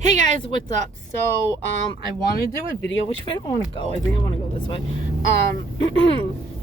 Hey guys, what's up? So, I want to do a video. Which way do I want to go? I think I want to go this way.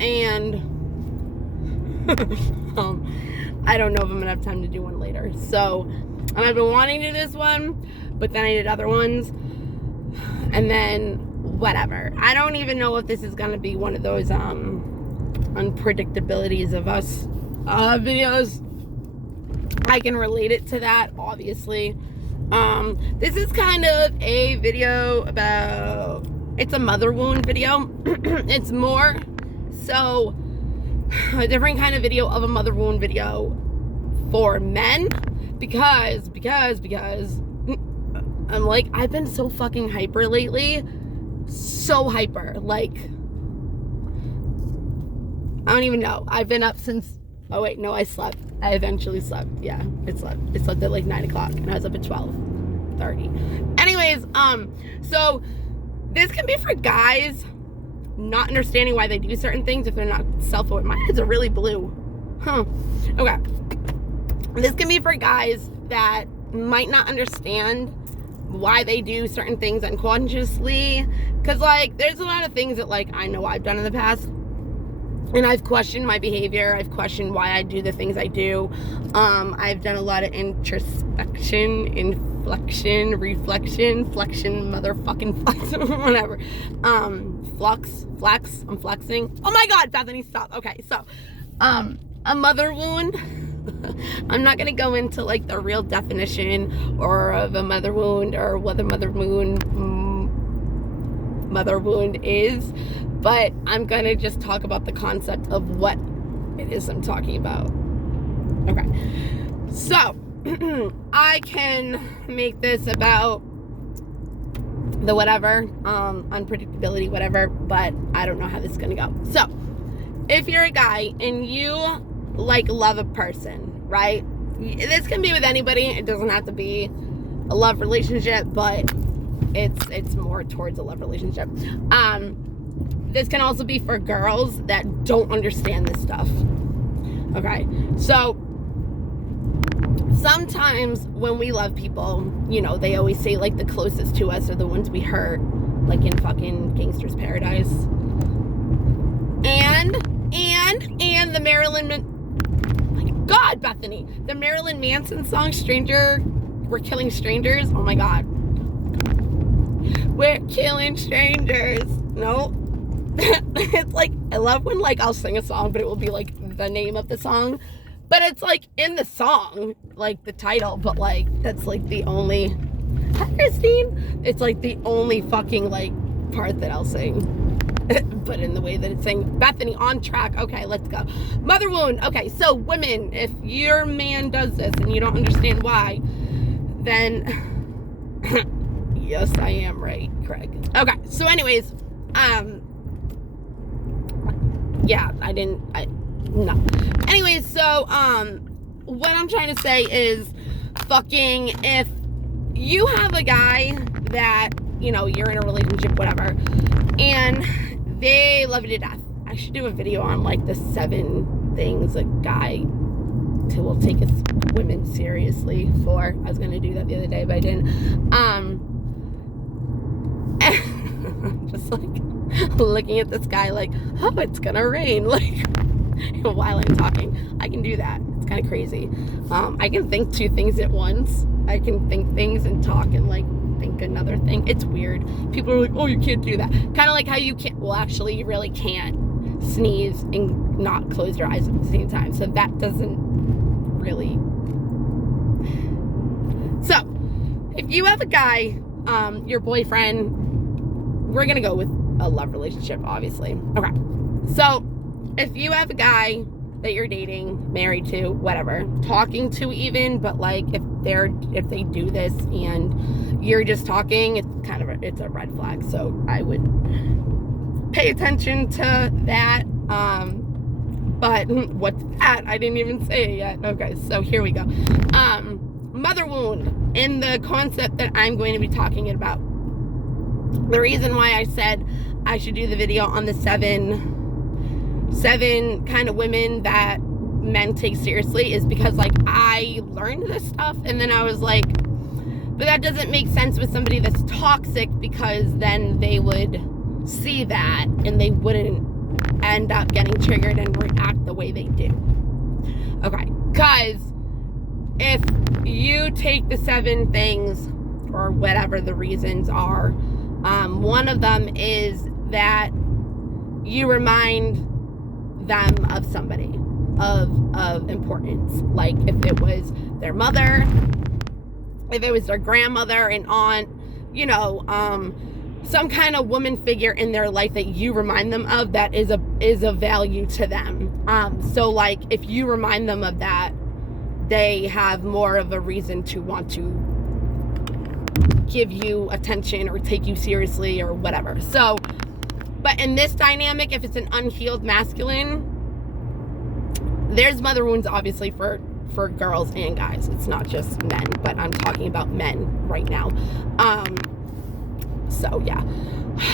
And, I don't know if I'm gonna have time to do one later. So, I've been wanting to do this one, but then I did other ones, and then whatever. I don't even know if this is gonna be one of those unpredictabilities of us videos. I can relate it to that, obviously. This is kind of a video about, it's a mother wound video. It's more so a different kind of video of a mother wound video for men, because I'm like, I've been so fucking hyper lately. So hyper. Like, I don't even know. I've been up since, oh wait, no, I slept. I eventually slept. Yeah, it slept. It slept at like 9 o'clock and I was up at 12:30. Anyways, so this can be for guys not understanding why they do certain things if they're not self-aware. My eyes are really blue. Okay. This can be for guys that might not understand why they do certain things unconsciously. Cause like, there's a lot of things that like, I know I've done in the past. And I've questioned my behavior. I've questioned why I do the things I do. I've done a lot of introspection, inflection, reflection, flexion, motherfucking flex, whatever. Flex, I'm flexing. Oh my God, Bethany, stop. Okay, so, a mother wound. I'm not gonna go into like the real definition or of a mother wound or what a mother wound is, but I'm gonna just talk about the concept of what it is I'm talking about. Okay, so I can make this about the whatever, unpredictability, whatever, but I don't know how this is gonna go. So if you're a guy and you like love a person, right? This can be with anybody. It doesn't have to be a love relationship, but it's more towards a love relationship. This can also be for girls that don't understand this stuff. Okay, so sometimes when we love people, you know, they always say like the closest to us are the ones we hurt, like in fucking Gangster's Paradise. And the God, Bethany, the Marilyn Manson song, We're Killing Strangers. Oh my God. We're killing strangers. No. It's like, I love when like I'll sing a song, but it will be like the name of the song. But it's like in the song, like the title, but like that's like the only, hi Christine. It's like the only fucking like part that I'll sing. But in the way that it's saying. Bethany, on track. Okay, let's go. Mother wound. Okay, so women, if your man does this and you don't understand why, then yes, I am right, Craig. Okay, so anyways, yeah, no. Anyways, so, what I'm trying to say is, fucking, if you have a guy that, you know, you're in a relationship, whatever, and they love you to death. I should do a video on like the 7 things a guy will take his women seriously for. I was gonna do that the other day, but I didn't. Just like looking at this guy like, oh, it's gonna rain, like while I'm talking. I can do that. It's kind of crazy. I can think 2 things at once. I can think things and talk and like think another thing. It's weird. People are like, oh, you can't do that. Kind of like how you can't, well, actually, you really can't sneeze and not close your eyes at the same time. So that doesn't really. So, if you have a guy, your boyfriend, we're gonna go with a love relationship, obviously. Okay. So, if you have a guy that you're dating, married to, whatever, talking to even, but like if they do this and you're just talking, it's a red flag. So I would pay attention to that. But what's that? I didn't even say it yet. Okay, so here we go. Mother wound, in the concept that I'm going to be talking about. The reason why I said I should do the video on the seven kind of women that men take seriously is because like I learned this stuff and then I was like, But that doesn't make sense with somebody that's toxic, because then they would see that and they wouldn't end up getting triggered and react the way they do. Okay, because if you take the 7 things, or whatever the reasons are, one of them is that you remind them of somebody of importance. Like if it was their mother, if it was their grandmother, an aunt, you know, some kind of woman figure in their life that you remind them of that is a value to them. So like if you remind them of that, they have more of a reason to want to give you attention or take you seriously or whatever. So, but in this dynamic, if it's an unhealed masculine, there's mother wounds obviously for girls and guys. It's not just men, but I'm talking about men right now. So yeah,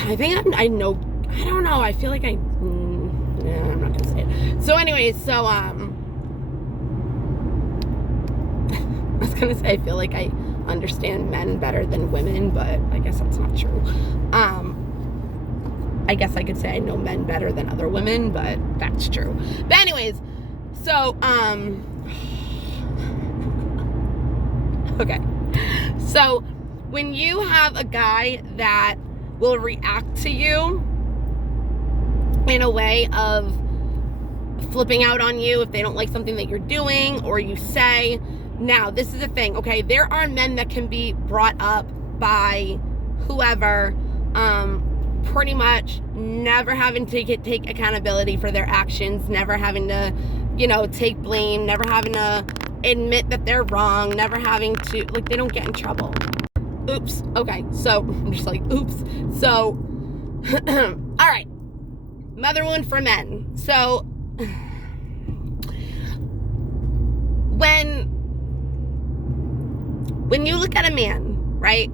I think I don't know. I feel like I'm not gonna say it. So anyways, so I was gonna say I feel like I understand men better than women, but I guess that's not true. I guess I could say I know men better than other women, but that's true. But anyways, so okay, so when you have a guy that will react to you in a way of flipping out on you if they don't like something that you're doing or you say. Now, this is the thing, okay? There are men that can be brought up by whoever, pretty much never having to take accountability for their actions, never having to, you know, take blame, never having to admit that they're wrong, never having to, like, they don't get in trouble. Oops. Okay, so I'm just like, oops. So, all right. Mother wound for men. So, when you look at a man, right,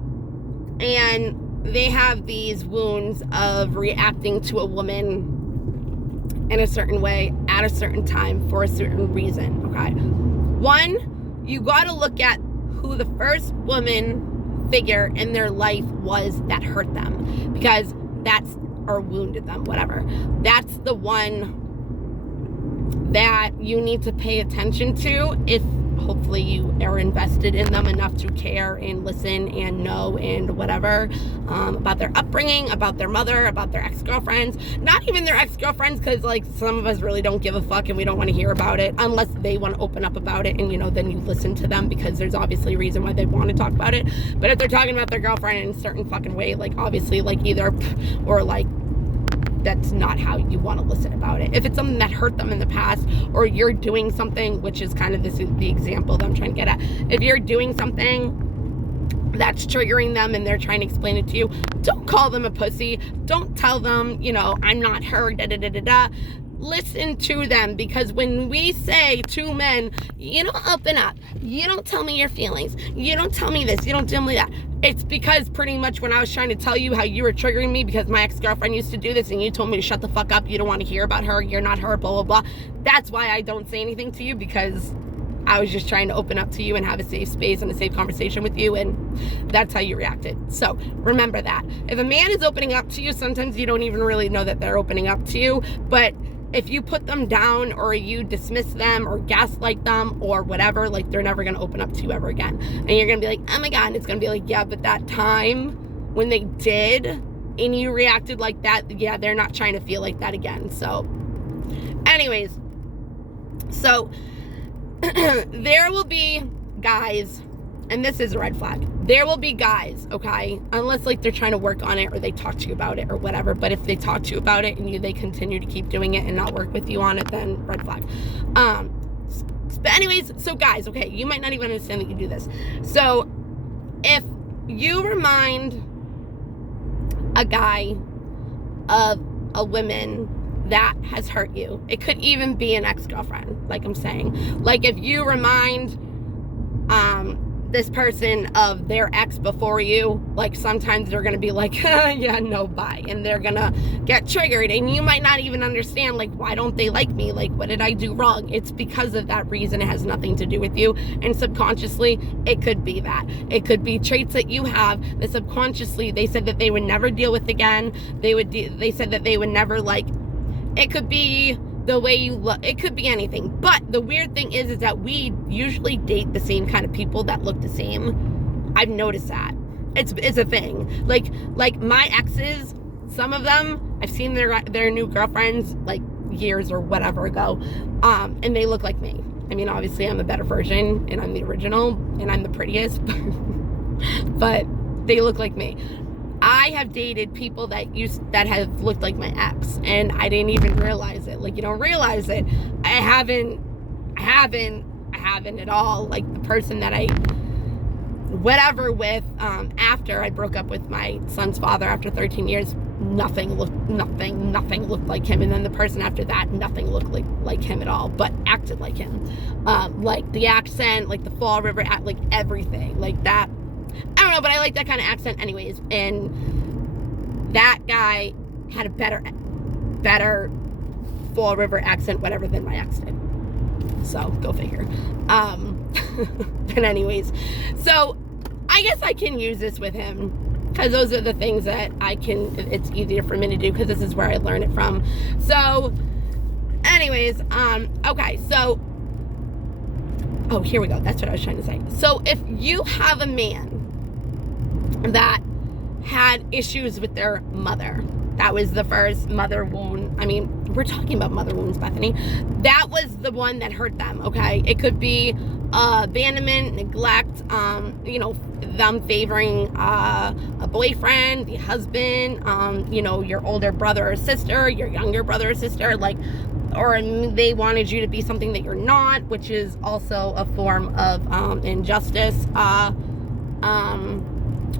and they have these wounds of reacting to a woman in a certain way at a certain time for a certain reason, okay? One, you got to look at who the first woman figure in their life was that hurt them, because that's, or wounded them, whatever. That's the one that you need to pay attention to if hopefully you are invested in them enough to care and listen and know and whatever, about their upbringing, about their mother, about their ex-girlfriends, not even their ex-girlfriends, because like some of us really don't give a fuck and we don't want to hear about it unless they want to open up about it, and you know, then you listen to them because there's obviously a reason why they want to talk about it. But if they're talking about their girlfriend in a certain fucking way, like obviously like either or like that's not how you want to listen about it. If it's something that hurt them in the past, or you're doing something, which is kind of this is the example that I'm trying to get at. If you're doing something that's triggering them and they're trying to explain it to you, don't call them a pussy. Don't tell them, you know, I'm not her, da da da da da. Listen to them, because when we say to men, you don't open up, you don't tell me your feelings, you don't tell me this, you don't tell me that, it's because pretty much when I was trying to tell you how you were triggering me because my ex-girlfriend used to do this and you told me to shut the fuck up, you don't want to hear about her, you're not her, blah blah blah. That's why I don't say anything to you, because I was just trying to open up to you and have a safe space and a safe conversation with you, and that's how you reacted. So remember that. If a man is opening up to you, sometimes you don't even really know that they're opening up to you, but if you put them down or you dismiss them or gaslight them or whatever, like they're never going to open up to you ever again. And you're going to be like, oh my God, and it's going to be like, yeah, but that time when they did and you reacted like that, yeah, they're not trying to feel like that again. So anyways, so there will be guys, and this is a red flag. There will be guys, okay, unless like they're trying to work on it or they talk to you about it or whatever. But if they talk to you about it and they continue to keep doing it and not work with you on it, then red flag. But anyways, so guys, okay, you might not even understand that you do this. So if you remind a guy of a woman that has hurt you, it could even be an ex-girlfriend, like I'm saying. Like if you remind this person of their ex before you, like sometimes they're gonna be like, yeah, no, bye, and they're gonna get triggered, and you might not even understand, like, why don't they like me, like, what did I do wrong? It's because of that reason. It has nothing to do with you, and subconsciously it could be that. It could be traits that you have that subconsciously they said that they would never deal with again. They said that they would never, like, it could be the way you look, it could be anything. But the weird thing is that we usually date the same kind of people that look the same. I've noticed that. It's a thing. Like my exes, some of them, I've seen their new girlfriends like years or whatever ago, and they look like me. I mean, obviously I'm a better version, and I'm the original, and I'm the prettiest, but they look like me. I have dated people that have looked like my ex, and I didn't even realize it. Like, you don't realize it. I haven't at all. Like, the person that I whatever with after I broke up with my son's father after 13 years, nothing looked like him. And then the person after that, nothing looked like him at all, but acted like him. Like the accent, like the Fall River, like everything, like that. I don't know, but I like that kind of accent anyways. And that guy had a better Fall River accent, whatever, than my ex did. So go figure. But anyways, so I guess I can use this with him because those are the things that it's easier for me to do because this is where I learned it from. So anyways, okay, so oh, here we go. That's what I was trying to say. So if you have a man that had issues with their mother, that was the first mother wound. I mean, we're talking about mother wounds, Bethany. That was the one that hurt them, okay? It could be abandonment, neglect, them favoring a boyfriend, the husband, your older brother or sister, your younger brother or sister, like, or they wanted you to be something that you're not, which is also a form of injustice,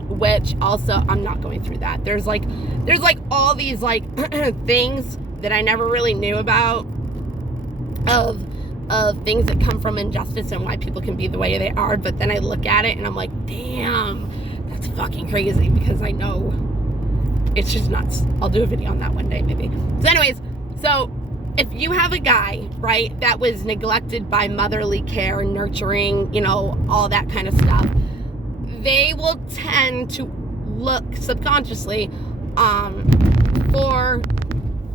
which also, I'm not going through that. There's like all these like things that I never really knew about of things that come from injustice and why people can be the way they are. But then I look at it and I'm like, damn, that's fucking crazy, because I know it's just nuts. I'll do a video on that one day maybe. So anyways, so if you have a guy, right, that was neglected by motherly care, nurturing, all that kind of stuff, they will tend to look subconsciously for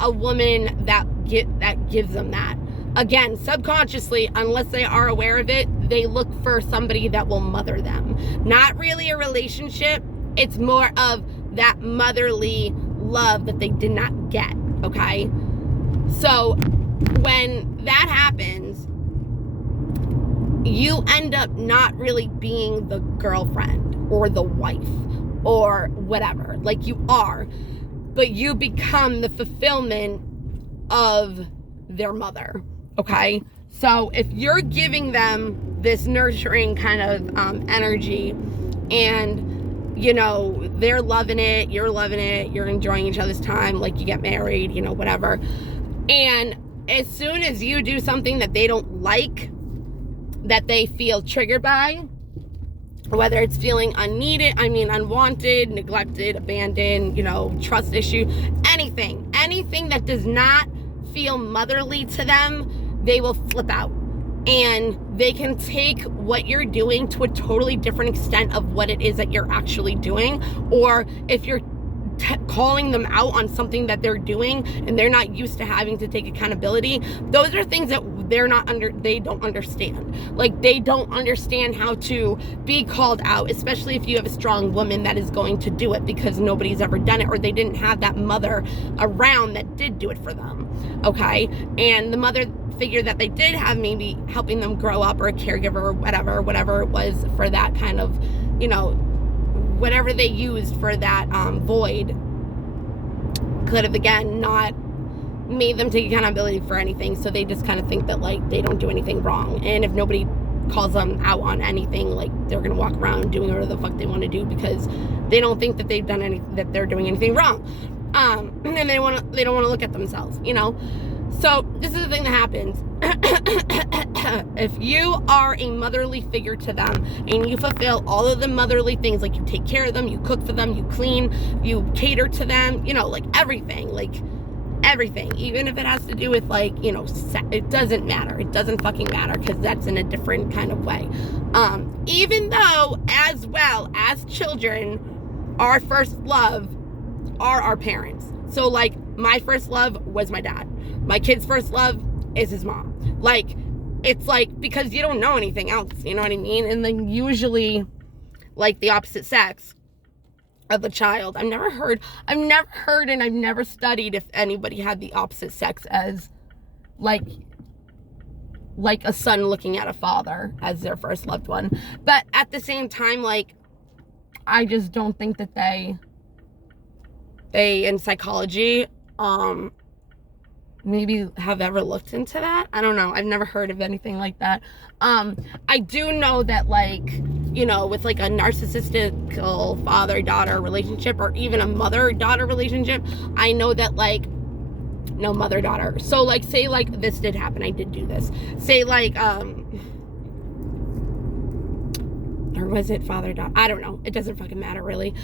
a woman that gives them that. Again, subconsciously, unless they are aware of it, they look for somebody that will mother them. Not really a relationship. It's more of that motherly love that they did not get, okay? So when that happens, you end up not really being the girlfriend or the wife or whatever. Like, you are, but you become the fulfillment of their mother, okay? So if you're giving them this nurturing kind of energy, and they're loving it, you're enjoying each other's time, like you get married, whatever, and as soon as you do something that they don't like, that they feel triggered by, whether it's feeling unwanted, neglected, abandoned, trust issue, anything that does not feel motherly to them, they will flip out. And they can take what you're doing to a totally different extent of what it is that you're actually doing. Or if you're calling them out on something that they're doing and they're not used to having to take accountability, those are things that they don't understand. Like, they don't understand how to be called out, especially if you have a strong woman that is going to do it, because nobody's ever done it, or they didn't have that mother around that did do it for them, okay? And the mother figure that they did have, maybe helping them grow up, or a caregiver, or whatever it was for that kind of, whatever they used for that void, could have, again, not made them take accountability for anything. So they just kind of think that, like, they don't do anything wrong. And if nobody calls them out on anything, like, they're going to walk around doing whatever the fuck they want to do, because they don't think that that they're doing anything wrong. And they don't want to look at themselves, So this is the thing that happens. if you are a motherly figure to them and you fulfill all of the motherly things, like you take care of them, you cook for them, you clean, you cater to them, you know, like everything, even if it has to do with, like, you know, it doesn't matter. It doesn't fucking matter, because that's in a different kind of way. Even though, as well as children, our first love are our parents. So, like, my first love was my dad. My kid's first love is his mom. Like, it's like, because you don't know anything else, you know what I mean? And then usually, like, the opposite sex of a child. I've never heard and I've never studied if anybody had the opposite sex as, like a son looking at a father as their first loved one. But at the same time, like, I just don't think that they in psychology, maybe have ever looked into that. I don't know. I've never heard of anything like that. I do know that, like, you know, with like a narcissistic father-daughter relationship, or even a mother-daughter relationship, I know that, like, no, mother-daughter. So, like, say, like, this did happen. I did do this. Say, like, or was it father-daughter? I don't know. It doesn't fucking matter, really.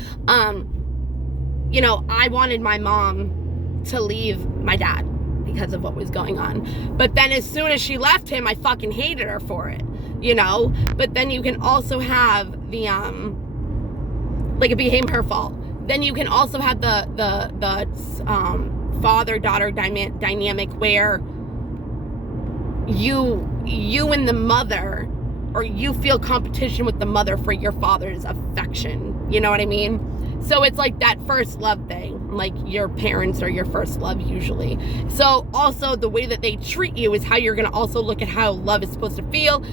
You know, I wanted my mom to leave my dad because of what was going on. But then as soon as she left him, I fucking hated her for it, you know? But then you can also have the, like, it became her fault. Then you can also have the father-daughter dynamic where you and the mother, or you feel competition with the mother for your father's affection. You know what I mean? So it's like that first love thing. Like, your parents are your first love usually. So also the way that they treat you is how you're going to also look at how love is supposed to feel,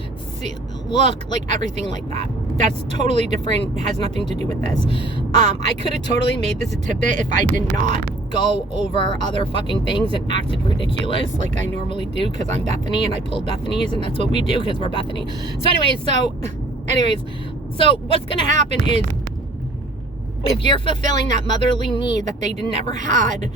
look, like, everything like that. That's totally different. It has nothing to do with this. I could have totally made this a tidbit if I did not go over other fucking things and acted ridiculous like I normally do, because I'm Bethany and I pull Bethany's, and that's what we do because we're Bethany. So anyways, so what's going to happen is, if you're fulfilling that motherly need that they never had,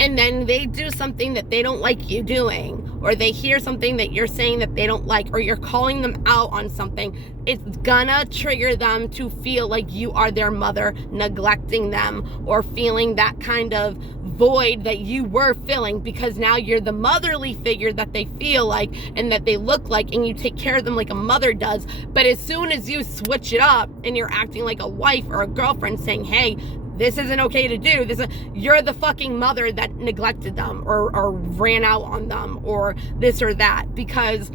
and then they do something that they don't like you doing, or they hear something that you're saying that they don't like, or you're calling them out on something, it's gonna trigger them to feel like you are their mother neglecting them, or feeling that kind of void that you were filling, because now you're the motherly figure that they feel like and that they look like, and you take care of them like a mother does. But as soon as you switch it up and you're acting like a wife or a girlfriend, saying, hey, this isn't okay to do this, you're the fucking mother that neglected them, or ran out on them, or this or that, because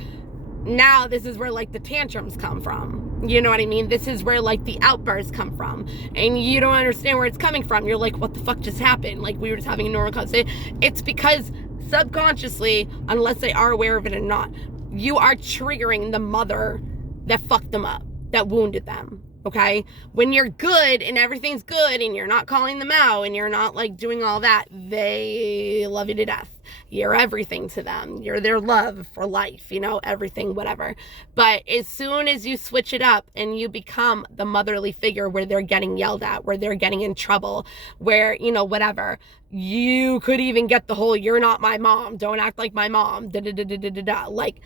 now this is where, like, the tantrums come from. You know what I mean? This is where, like, the outbursts come from, and you don't understand where it's coming from. You're like, what the fuck just happened? Like, we were just having a normal conversation. It's because subconsciously, unless they are aware of it or not, you are triggering the mother that fucked them up, that wounded them. Okay? When you're good and everything's good and you're not calling them out and you're not, like, doing all that, they love you to death. You're everything to them. You're their love for life, you know, everything, whatever. But as soon as you switch it up and you become the motherly figure where they're getting yelled at, where they're getting in trouble, where, you know, whatever, you could even get the whole, you're not my mom, don't act like my mom, da-da-da-da-da-da, like,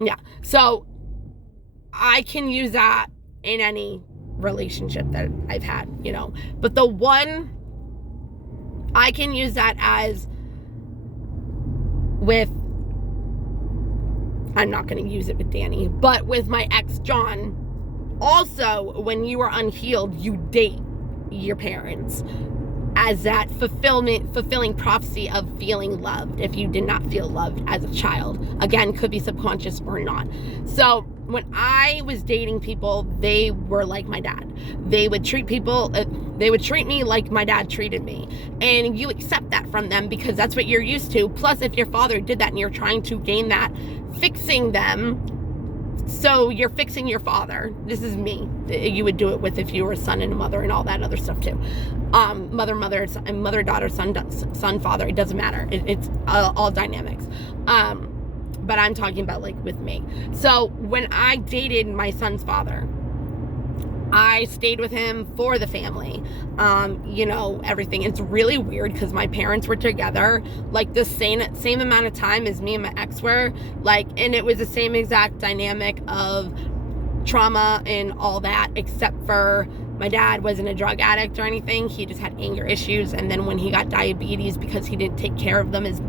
yeah. So I can use that in any relationship that I've had, you know. But the one I can use that as with, I'm not going to use it with Danny, but with my ex John, also, when you are unhealed, you date your parents as that fulfilling prophecy of feeling loved if you did not feel loved as a child. Again, could be subconscious or not. So when I was dating people, they were like my dad. They would treat me like my dad treated me. And you accept that from them because that's what you're used to. Plus, if your father did that and you're trying to gain that, fixing them, so you're fixing your father. This is me. You would do it with if you were a son and a mother and all that other stuff too. Mother, daughter, son, father. It doesn't matter. It's all dynamics. But I'm talking about, like, with me. So when I dated my son's father, I stayed with him for the family. You know, everything. It's really weird because my parents were together like the same amount of time as me and my ex were. Like, and it was the same exact dynamic of trauma and all that, except for my dad wasn't a drug addict or anything. He just had anger issues. And then when he got diabetes, because he didn't take care of them as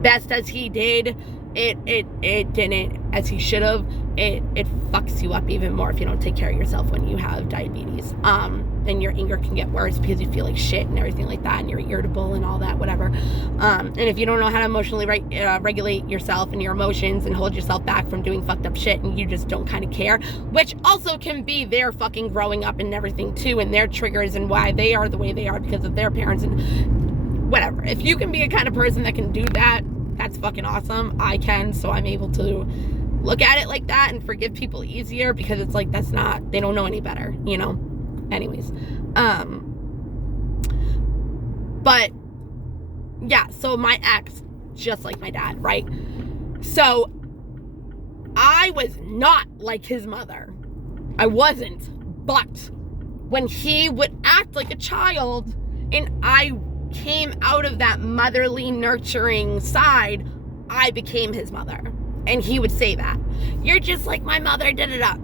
best as he did, it didn't as he should have. It fucks you up even more if you don't take care of yourself when you have diabetes. And your anger can get worse because you feel like shit and everything like that, and you're irritable and all that, whatever. And if you don't know how to emotionally regulate yourself and your emotions and hold yourself back from doing fucked up shit, and you just don't kind of care, which also can be their fucking growing up and everything too, and their triggers and why they are the way they are because of their parents and whatever. If you can be a kind of person that can do that, that's fucking awesome. I can, so I'm able to look at it like that and forgive people easier because it's like, that's not, they don't know any better, you know? Anyways, but yeah, so my ex, just like my dad, right? So I was not like his mother. I wasn't, but when he would act like a child and I came out of that motherly nurturing side, I became his mother. And he would say that, you're just like my mother, da-da-da.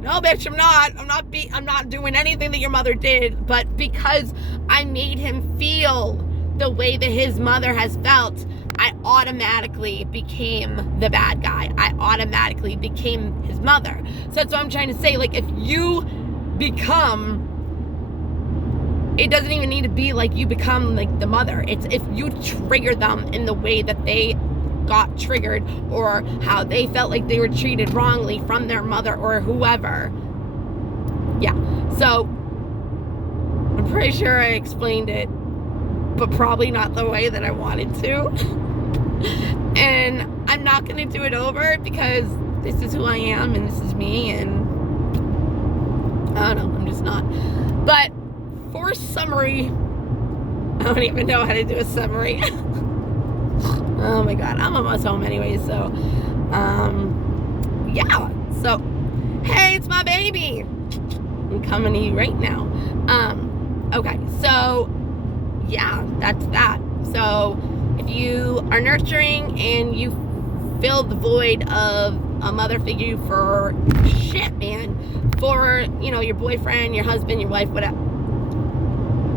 No, bitch, I'm not. I'm not doing anything that your mother did. But because I made him feel the way that his mother has felt, I automatically became the bad guy. I automatically became his mother. So that's what I'm trying to say. Like, if you become, it doesn't even need to be like you become like the mother. It's if you trigger them in the way that they got triggered or how they felt like they were treated wrongly from their mother or whoever. Yeah, so I'm pretty sure I explained it, but probably not the way that I wanted to. And I'm not going to do it over because this is who I am and this is me, and I don't know, I'm just not. But for summary, I don't even know how to do a summary. Oh my god, I'm almost home anyway, so yeah, so hey, it's my baby, I'm coming to you right now. Okay, so yeah, that's that. So if you are nurturing and you fill the void of a mother figure for shit, man, for, you know, your boyfriend, your husband, your wife, whatever,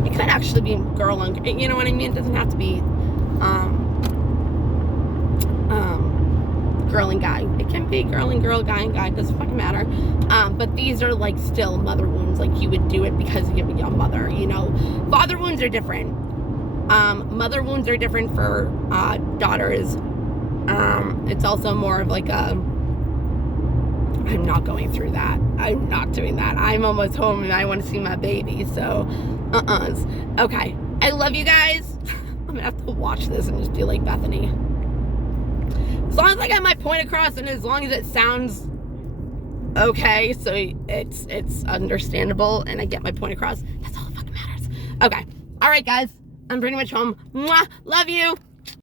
it could actually be girl and, you know what I mean, it doesn't have to be girl and guy. It can be girl and girl, guy and guy, it doesn't fucking matter. But these are like still mother wounds. Like, you would do it because you're a mother, you know. Father wounds are different. Mother wounds are different for daughters. It's also more of like a, I'm not going through that. I'm not doing that. I'm almost home and I want to see my baby. So okay, I love you guys. I'm gonna have to watch this and just be like Bethany. As long as I got my point across and as long as it sounds okay, so it's understandable and I get my point across, that's all that fucking matters. Okay, all right guys, I'm pretty much home. Mwah, love you.